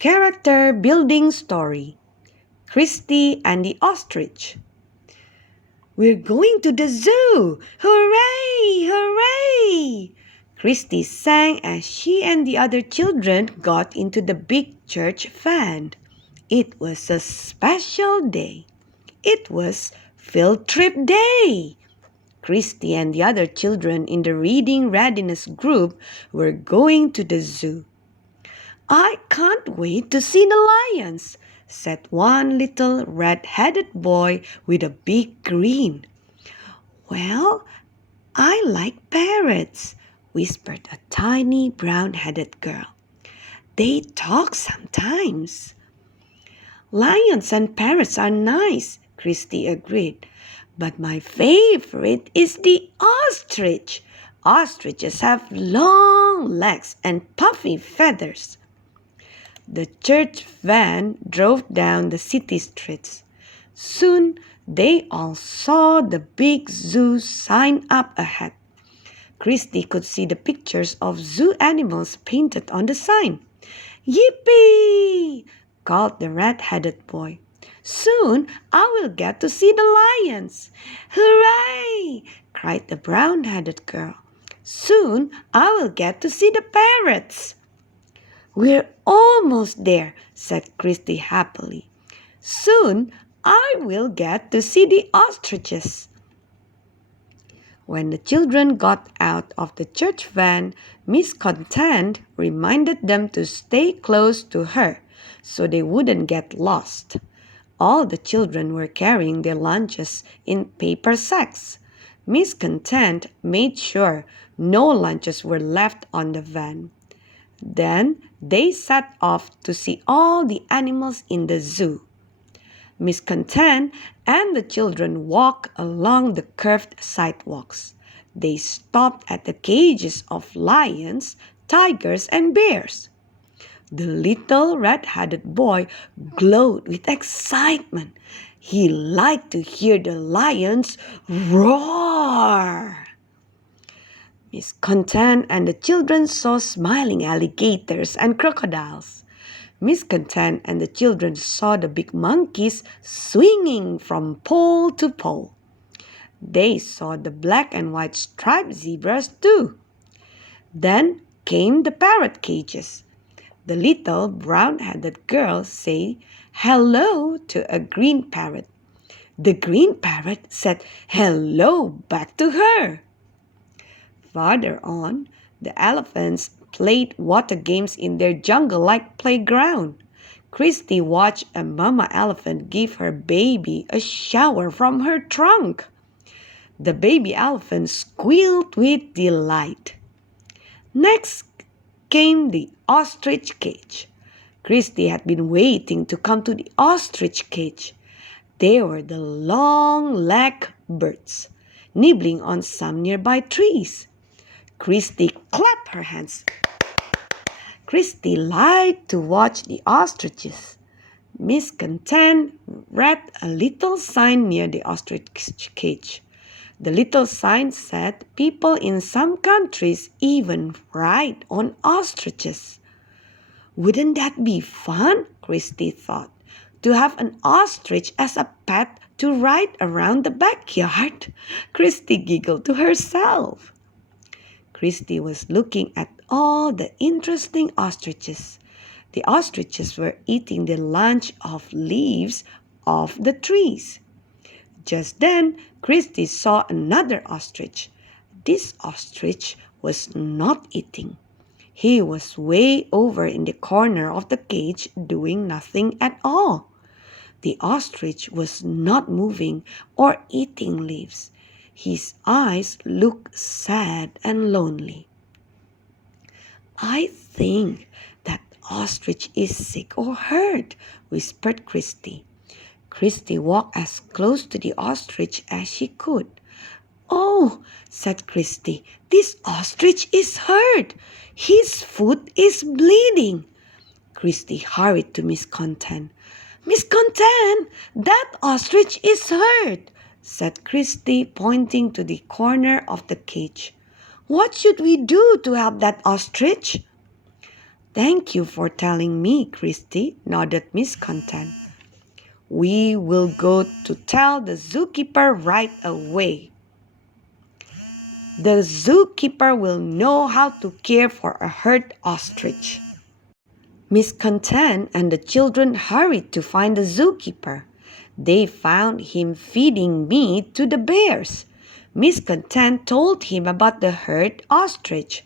Character building story. Christi and the Ostrich. We're going to the zoo! Hooray! Hooray! Christi sang as she and the other children got into the big church van. It was a special day. It was field trip day. Christi and the other children in the reading readiness group were going to the zoo. I can't wait to see the lions, said one little red-headed boy with a big grin. Well, I like parrots, whispered a tiny brown-headed girl. They talk sometimes. Lions and parrots are nice, Christi agreed. But my favorite is the ostrich. Ostriches have long legs and puffy feathers. The church van drove down the city streets. Soon they all saw the big zoo sign up ahead. Christi could see the pictures of zoo animals painted on the sign. Yippee! Called the red-headed boy. Soon I will get to see the lions. Hooray! Cried the brown-headed girl. Soon I will get to see the parrots. We're almost there, said Christi happily. Soon I will get to see the ostriches. When the children got out of the church van, Miss Content reminded them to stay close to her so they wouldn't get lost. All the children were carrying their lunches in paper sacks. Miss Content made sure no lunches were left on the van. Then they set off to see all the animals in the zoo. Miss Content and the children walked along the curved sidewalks. They stopped at the cages of lions, tigers, and bears. The little red-headed boy glowed with excitement. He liked to hear the lions roar. Miss Content and the children saw smiling alligators and crocodiles. Miss Content and the children saw the big monkeys swinging from pole to pole. They saw the black and white striped zebras too. Then came the parrot cages. The little brown-headed girl said hello to a green parrot. The green parrot said hello back to her. Farther on, the elephants played water games in their jungle-like playground. Christi watched a mama elephant give her baby a shower from her trunk. The baby elephant squealed with delight. Next came the ostrich cage. Christi had been waiting to come to the ostrich cage. They were the long-legged birds, nibbling on some nearby trees. Christi clapped her hands. Christi liked to watch the ostriches. Miss Content read a little sign near the ostrich cage. The little sign said people in some countries even ride on ostriches. Wouldn't that be fun, Christi thought, to have an ostrich as a pet to ride around the backyard? Christi giggled to herself. Christi was looking at all the interesting ostriches. The ostriches were eating the lunch of leaves off the trees. Just then, Christi saw another ostrich. This ostrich was not eating. He was way over in the corner of the cage doing nothing at all. The ostrich was not moving or eating leaves. His eyes looked sad and lonely. I think that ostrich is sick or hurt, whispered Christi. Christi walked as close to the ostrich as she could. Oh, said Christi, this ostrich is hurt. His foot is bleeding. Christi hurried to Miss Content. Miss Content, that ostrich is hurt, said Christi, pointing to the corner of the cage. What should we do to help that ostrich? Thank you for telling me, Christy, nodded Miss Content. We will go to tell the zookeeper right away. The zookeeper will know how to care for a herd ostrich. Miss Content and the children hurried to find the zookeeper. They found him feeding meat to the bears. Miss Content told him about the herd ostrich.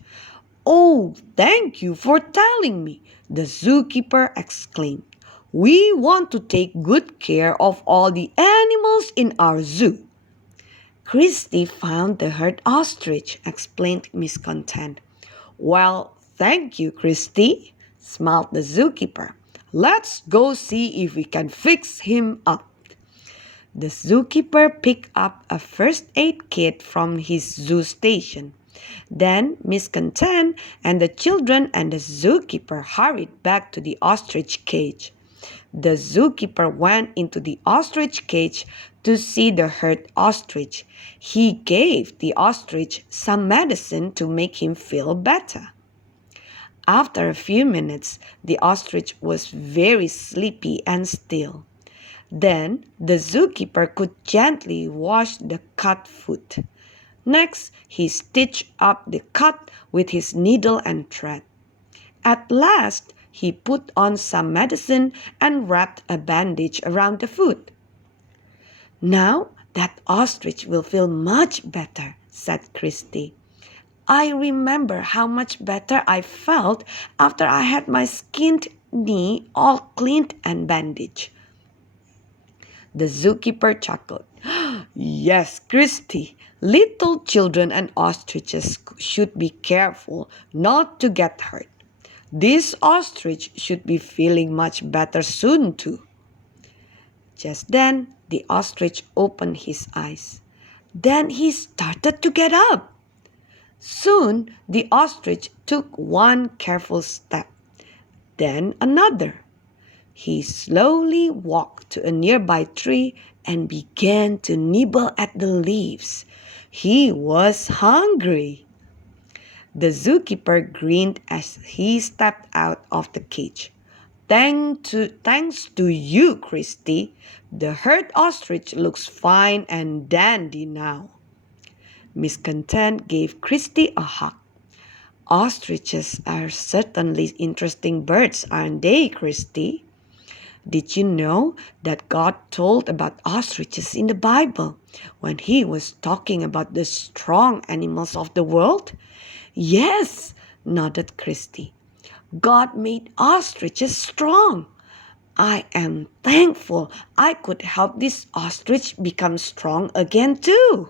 "Oh, thank you for telling me," the zookeeper exclaimed. "We want to take good care of all the animals in our zoo." "Christy found the herd ostrich," explained Miss Content. "Well, thank you, Christy," smiled the zookeeper. "Let's go see if we can fix him up." The zookeeper picked up a first aid kit from his zoo station. Then Miss Content and the children and the zookeeper hurried back to the ostrich cage. The zookeeper went into the ostrich cage to see the herd ostrich. He gave the ostrich some medicine to make him feel better. After a few minutes, the ostrich was very sleepy and still. Then the zookeeper could gently wash the cut foot. Next, he stitched up the cut with his needle and thread. At last, he put on some medicine and wrapped a bandage around the foot. "Now that ostrich will feel much better," said Christy. "I remember how much better I felt after I had my skinned knee all cleaned and bandaged." The zookeeper chuckled. "Yes, Christy, little children and ostriches should be careful not to get hurt. This ostrich should be feeling much better soon too." Just then, the ostrich opened his eyes. Then he started to get up. Soon, the ostrich took one careful step, then another. He slowly walked to a nearby tree and began to nibble at the leaves. He was hungry. The zookeeper grinned as he stepped out of the cage. Thanks to you, Christy, the herd ostrich looks fine and dandy now." Miss Content gave Christy a hug. "Ostriches are certainly interesting birds, aren't they, Christy? Did you know that God told about ostriches in the Bible when He was talking about the strong animals of the world?" "Yes," nodded Christy. "God made ostriches strong. I am thankful I could help this ostrich become strong again too."